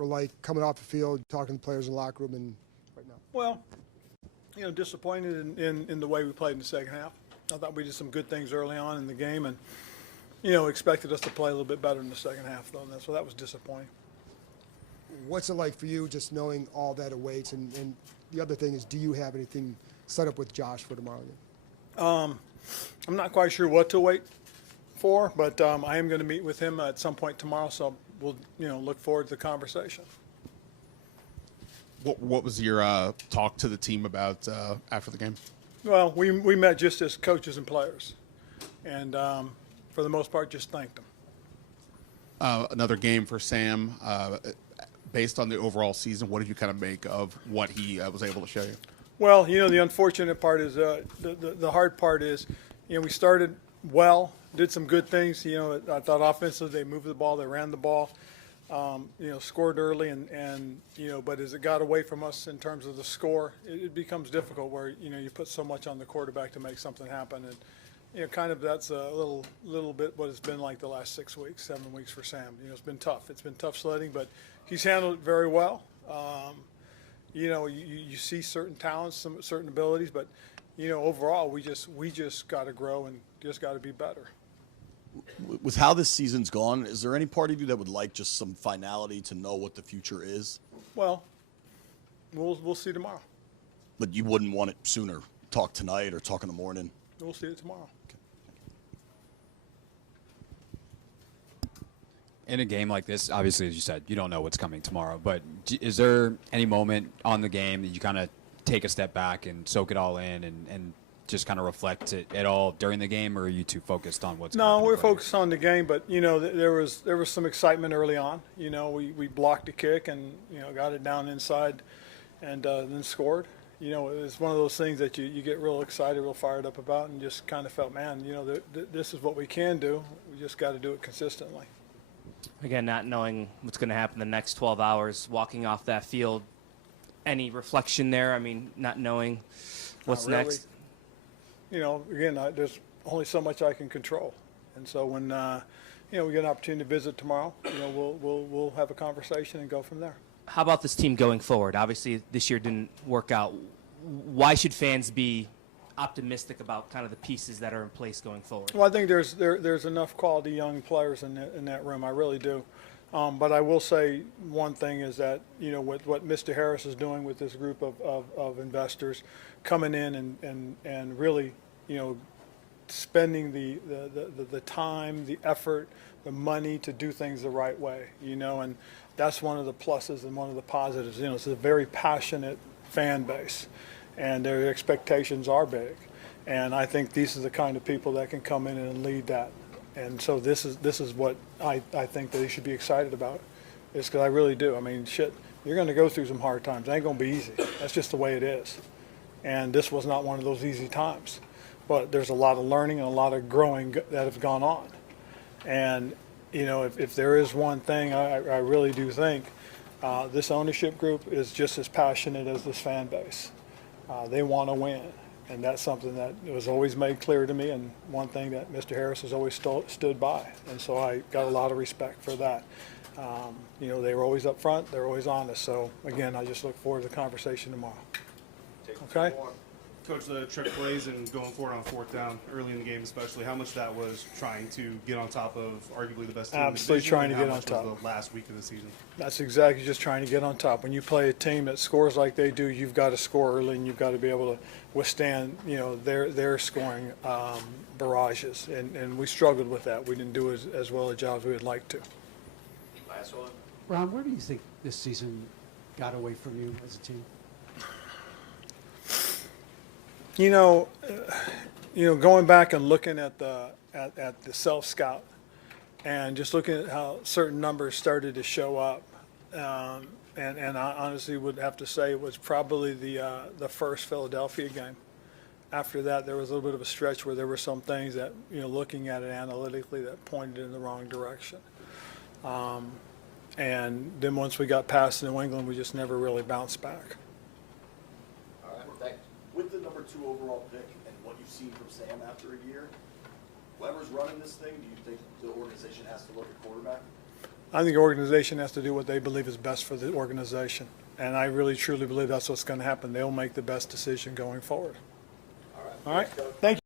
were like coming off the field, talking to players in the locker room, and right now? Well, disappointed in the way we played in the second half. I thought we did some good things early on in the game, and expected us to play a little bit better in the second half, though. So that was disappointing. What's it like for you just knowing all that awaits? And the other thing is, do you have anything set up with Josh for tomorrow? I'm not quite sure what to wait for, but I am going to meet with him at some point tomorrow, so we'll look forward to the conversation. What was your talk to the team about after the game? Well, we met just as coaches and players, and for the most part, just thanked them. Another game for Sam. Based on the overall season, what did you kind of make of what he was able to show you? Well, the unfortunate part is the hard part is, we started well, did some good things. I thought offensively they moved the ball, they ran the ball, scored early, and but as it got away from us in terms of the score, it becomes difficult where you put so much on the quarterback to make something happen, and kind of that's a little bit what it's been like the last 6 weeks, 7 weeks for Sam. It's been tough. It's been tough sledding, but he's handled it very well. You see certain talents, some certain abilities, but overall we just got to grow and just got to be better. With how this season's gone, is there any part of you that would like just some finality to know what the future is? Well, we'll see tomorrow. But you wouldn't want it sooner? Talk tonight or talk in the morning? We'll see it tomorrow. In a game like this, obviously, as you said, you don't know what's coming tomorrow. But is there any moment on the game that you kind of take a step back and soak it all in and just kind of reflect it at all during the game, or are you too focused on what's happening? No, we're focused on the game, but there was some excitement early on. We blocked the kick and got it down inside, and then scored. It's one of those things that you get real excited, real fired up about, and just kind of felt, man, this is what we can do. We just got to do it consistently. Again, not knowing what's going to happen the next 12 hours, walking off that field, any reflection there? I mean, not knowing what's Not really. next? Again, there's only so much I can control. And so when, we get an opportunity to visit tomorrow, we'll have a conversation and go from there. How about this team going forward? Obviously, this year didn't work out. Why should fans be optimistic about kind of the pieces that are in place going forward? Well, I think there's enough quality young players in that room. I really do. But I will say one thing is that, what Mr. Harris is doing with this group of investors coming in and really, spending the time, the effort, the money to do things the right way, and that's one of the pluses and one of the positives. It's a very passionate fan base, and their expectations are big. And I think these are the kind of people that can come in and lead that. And so this is what I think that they should be excited about, is because I really do. I mean, shit, you're going to go through some hard times. It ain't going to be easy. That's just the way it is. And this was not one of those easy times. But there's a lot of learning and a lot of growing that have gone on. And, if there is one thing, I really do think this ownership group is just as passionate as this fan base. They want to win. And that's something that was always made clear to me, and one thing that Mr. Harris has always stood by. And so I got a lot of respect for that. They were always up front. They were always honest. So, again, I just look forward to the conversation tomorrow. Okay? Coach, the trick plays and going forward on fourth down early in the game especially, how much that was trying to get on top of arguably the best team in the division? Absolutely trying to and get how on much top. was the last week of the season? That's exactly just trying to get on top. When you play a team that scores like they do, you've got to score early, and you've got to be able to withstand, their scoring barrages. And we struggled with that. We didn't do as well a job as we would like to. Last one. Ron, where do you think this season got away from you as a team? Going back and looking at the self-scout and just looking at how certain numbers started to show up, and I honestly would have to say it was probably the first Philadelphia game. After that, there was a little bit of a stretch where there were some things that, looking at it analytically, that pointed in the wrong direction. And then once we got past New England, we just never really bounced back. All right, thanks. With the number 2 overall pick and what you've seen from Sam after a year, whoever's running this thing, do you think the organization has to look at quarterback? I think the organization has to do what they believe is best for the organization. And I really, truly believe that's what's going to happen. They'll make the best decision going forward. All right. Thank you.